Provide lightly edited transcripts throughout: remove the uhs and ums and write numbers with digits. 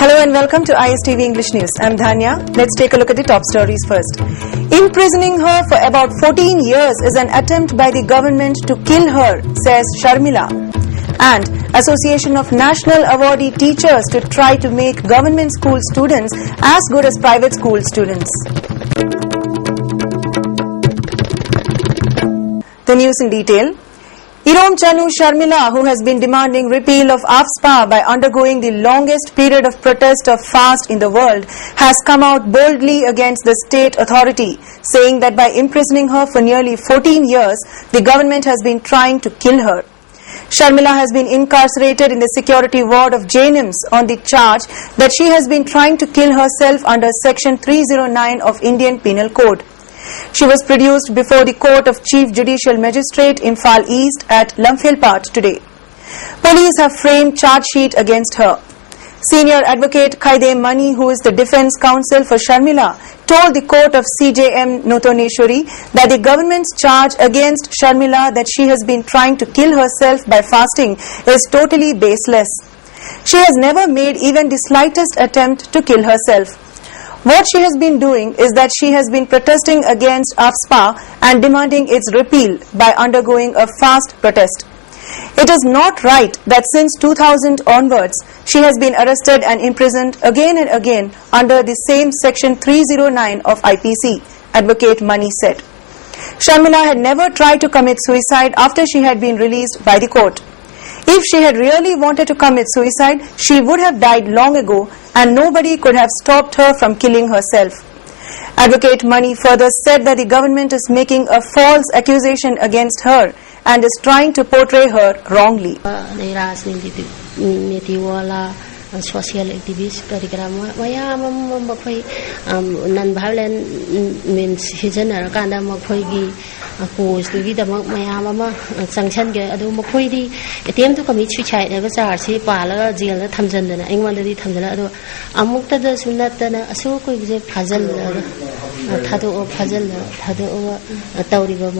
Hello and welcome to ISTV English News. I'm Dhanya. Let's take a look at the top stories first. Imprisoning her for about 14 years is an attempt by the government to kill her, says Sharmila. And Association of National Awardee Teachers to try to make government school students as good as private school students. The news in detail. Irom Chanu Sharmila, who has been demanding repeal of AFSPA by undergoing the longest period of protest of fast in the world, has come out boldly against the state authority, saying that by imprisoning her for nearly 14 years, the government has been trying to kill her. Sharmila has been incarcerated in the security ward of JNIMS on the charge that she has been trying to kill herself under Section 309 of Indian Penal Code. She was produced before the Court of Chief Judicial Magistrate, Imphal East at Lumphilpat today. Police have framed charge sheet against her. Senior advocate Khaide Mani, who is the defense counsel for Sharmila, told the court of CJM Notoneshwari that the government's charge against Sharmila that she has been trying to kill herself by fasting is totally baseless. She has never made even the slightest attempt to kill herself. What she has been doing is that she has been protesting against AFSPA and demanding its repeal by undergoing a fast protest. It is not right that since 2000 onwards, she has been arrested and imprisoned again and again under the same Section 309 of IPC, Advocate Mani said. Sharmila had never tried to commit suicide after she had been released by the court. If she had really wanted to commit suicide, she would have died long ago and nobody could have stopped her from killing herself. Advocate Mani further said that the government is making a false accusation against her and is trying to portray her wrongly. Social activists non-violent means hidden cause to the Mayama sanction attempt to commit suicide ever charge Pala, Jill, Tamsan, and England, the Tamzala, Amukta the Sunatana, Asuko is a puzzle, Tato puzzle, Tato, a Tauriba.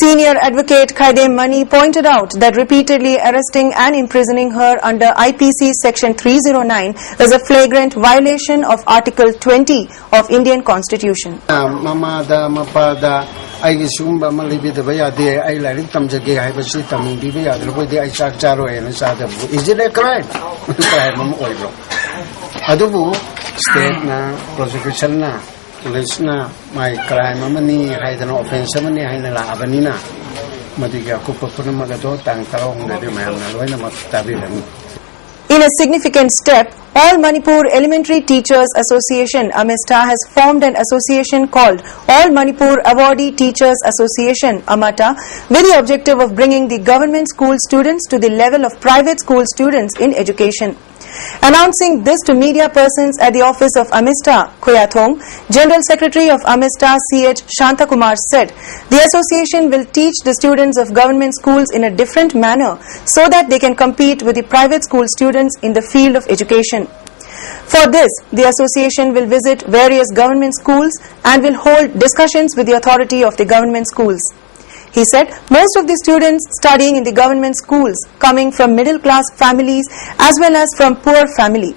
Senior advocate Khaide Mani pointed out that repeatedly arresting and imprisoning her under IPC Section 309 is a flagrant violation of Article 20 of Indian Constitution. Is it a crime? State prosecution police my crime mani haida no offense mani haina la abanina madiga ko papuna magato tang tarong na de mayam na loina matabilan. In a significant step, All Manipur Elementary Teachers Association (AMISTA) has formed an association called All Manipur Awardee Teachers Association (AMATA) with the objective of bringing the government school students to the level of private school students in education. Announcing this to media persons at the office of AMISTA, Khoyathong, General Secretary of AMISTA C.H. Shantakumar said, the association will teach the students of government schools in a different manner so that they can compete with the private school students in the field of education. For this, the association will visit various government schools and will hold discussions with the authority of the government schools. He said most of the students studying in the government schools coming from middle-class families as well as from poor family.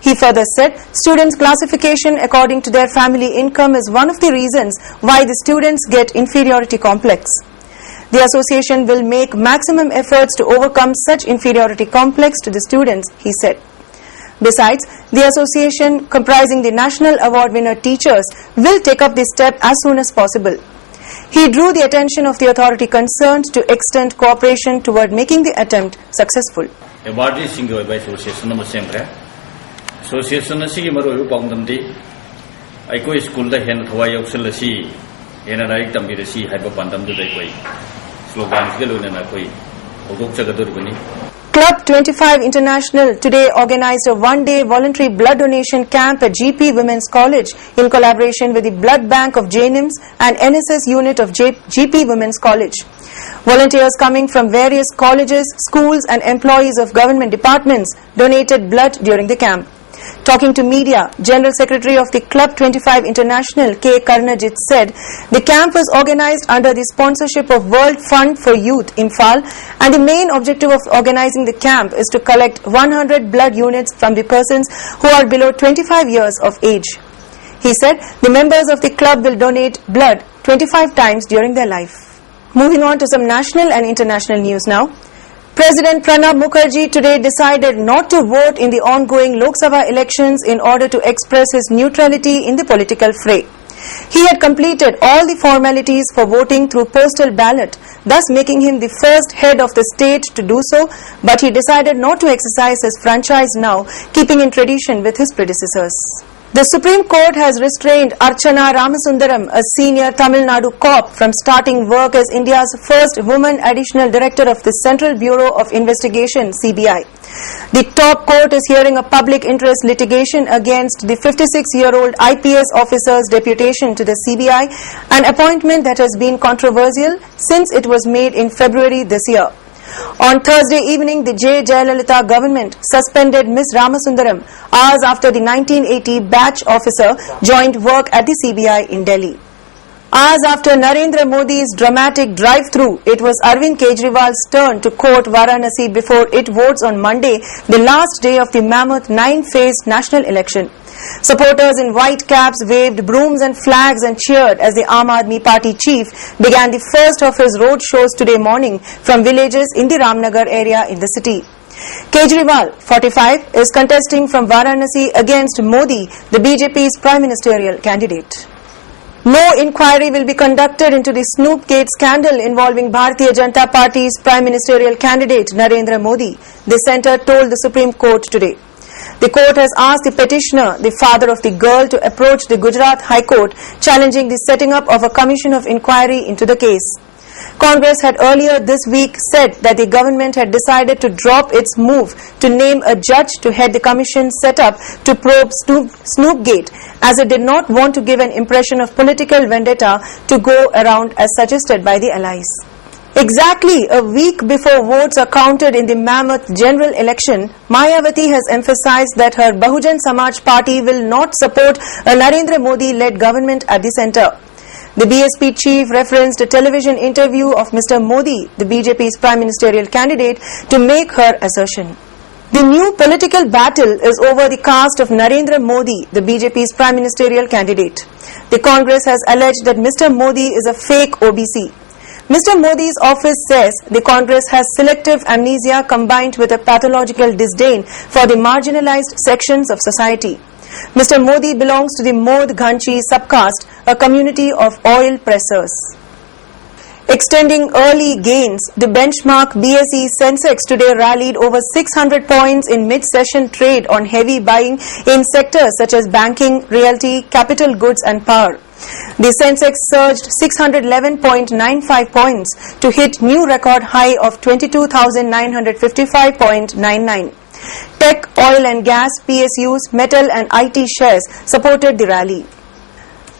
He further said students' classification according to their family income is one of the reasons why the students get inferiority complex. The association will make maximum efforts to overcome such inferiority complex to the students, he said. Besides, the association comprising the National Award winner teachers will take up this step as soon as possible. He drew the attention of the authority concerned to extend cooperation toward making the attempt successful. Awardee single by association number sempre. Association si maru pangdamdi. Aiko school da hen thawai yoksel si hena raik tambir si haiba pandam du dai koi. Slogans galuna na koi. Ogok chagadur bani. Club 25 International today organized a one-day voluntary blood donation camp at GP Women's College in collaboration with the Blood Bank of JNIMS and NSS unit of GP Women's College. Volunteers coming from various colleges, schools and employees of government departments donated blood during the camp. Talking to media, General Secretary of the Club 25 International, K. Karnajit, said the camp was organized under the sponsorship of World Fund for Youth, Imphal, and the main objective of organizing the camp is to collect 100 blood units from the persons who are below 25 years of age. He said the members of the club will donate blood 25 times during their life. Moving on to some national and international news now. President Pranab Mukherjee today decided not to vote in the ongoing Lok Sabha elections in order to express his neutrality in the political fray. He had completed all the formalities for voting through postal ballot, thus making him the first head of the state to do so, but he decided not to exercise his franchise now, keeping in tradition with his predecessors. The Supreme Court has restrained Archana Ramasundaram, a senior Tamil Nadu cop, from starting work as India's first woman additional director of the Central Bureau of Investigation, CBI. The top court is hearing a public interest litigation against the 56-year-old IPS officer's deputation to the CBI, an appointment that has been controversial since it was made in February this year. On Thursday evening, the J. Jayalalitha government suspended Ms. Ramasundaram hours after the 1980 batch officer joined work at the CBI in Delhi. Hours after Narendra Modi's dramatic drive-through, it was Arvind Kejriwal's turn to court Varanasi before it votes on Monday, the last day of the mammoth 9-phase national election. Supporters in white caps waved brooms and flags and cheered as the Aam Aadmi Party chief began the first of his road shows today morning from villages in the Ramnagar area in the city. Kejriwal, 45, is contesting from Varanasi against Modi, the BJP's prime ministerial candidate. No inquiry will be conducted into the Snoopgate scandal involving Bharatiya Janata Party's prime ministerial candidate Narendra Modi, the centre told the Supreme Court today. The court has asked the petitioner, the father of the girl, to approach the Gujarat High Court challenging the setting up of a commission of inquiry into the case. Congress had earlier this week said that the government had decided to drop its move to name a judge to head the commission set up to probe Snoopgate, as it did not want to give an impression of political vendetta to go around as suggested by the allies. Exactly a week before votes are counted in the mammoth general election, Mayawati has emphasized that her Bahujan Samaj party will not support a Narendra Modi-led government at the centre. The BSP chief referenced a television interview of Mr. Modi, the BJP's prime ministerial candidate, to make her assertion. The new political battle is over the caste of Narendra Modi, the BJP's prime ministerial candidate. The Congress has alleged that Mr. Modi is a fake OBC. Mr. Modi's office says the Congress has selective amnesia combined with a pathological disdain for the marginalized sections of society. Mr. Modi belongs to the Mod Ghanchi subcaste, a community of oil pressers. Extending early gains, the benchmark BSE Sensex today rallied over 600 points in mid-session trade on heavy buying in sectors such as banking, realty, capital goods and power. The Sensex surged 611.95 points to hit new record high of 22,955.99. Tech, oil and gas, PSUs, metal and IT shares supported the rally.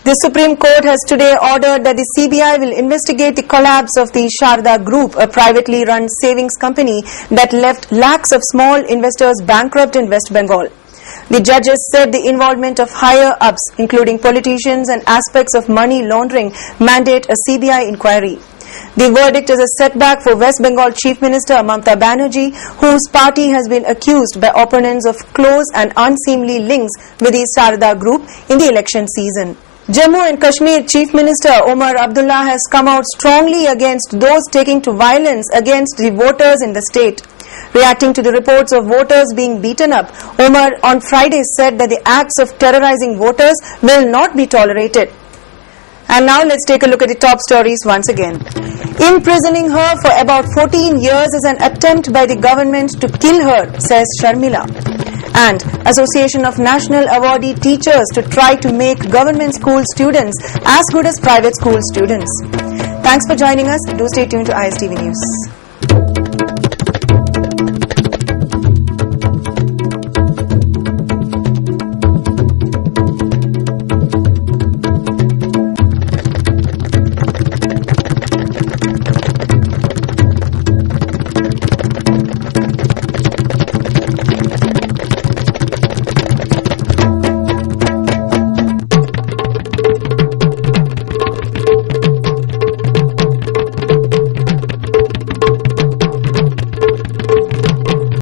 The Supreme Court has today ordered that the CBI will investigate the collapse of the Sharda Group, a privately run savings company that left lakhs of small investors bankrupt in West Bengal. The judges said the involvement of higher-ups, including politicians and aspects of money laundering, mandate a CBI inquiry. The verdict is a setback for West Bengal Chief Minister Mamata Banerjee, whose party has been accused by opponents of close and unseemly links with the Sharda Group in the election season. Jammu and Kashmir Chief Minister Omar Abdullah has come out strongly against those taking to violence against the voters in the state. Reacting to the reports of voters being beaten up, Omar on Friday said that the acts of terrorizing voters will not be tolerated. And now let's take a look at the top stories once again. Imprisoning her for about 14 years is an attempt by the government to kill her, says Sharmila. And Association of National Awardee Teachers to try to make government school students as good as private school students. Thanks for joining us. Do stay tuned to ISTV News.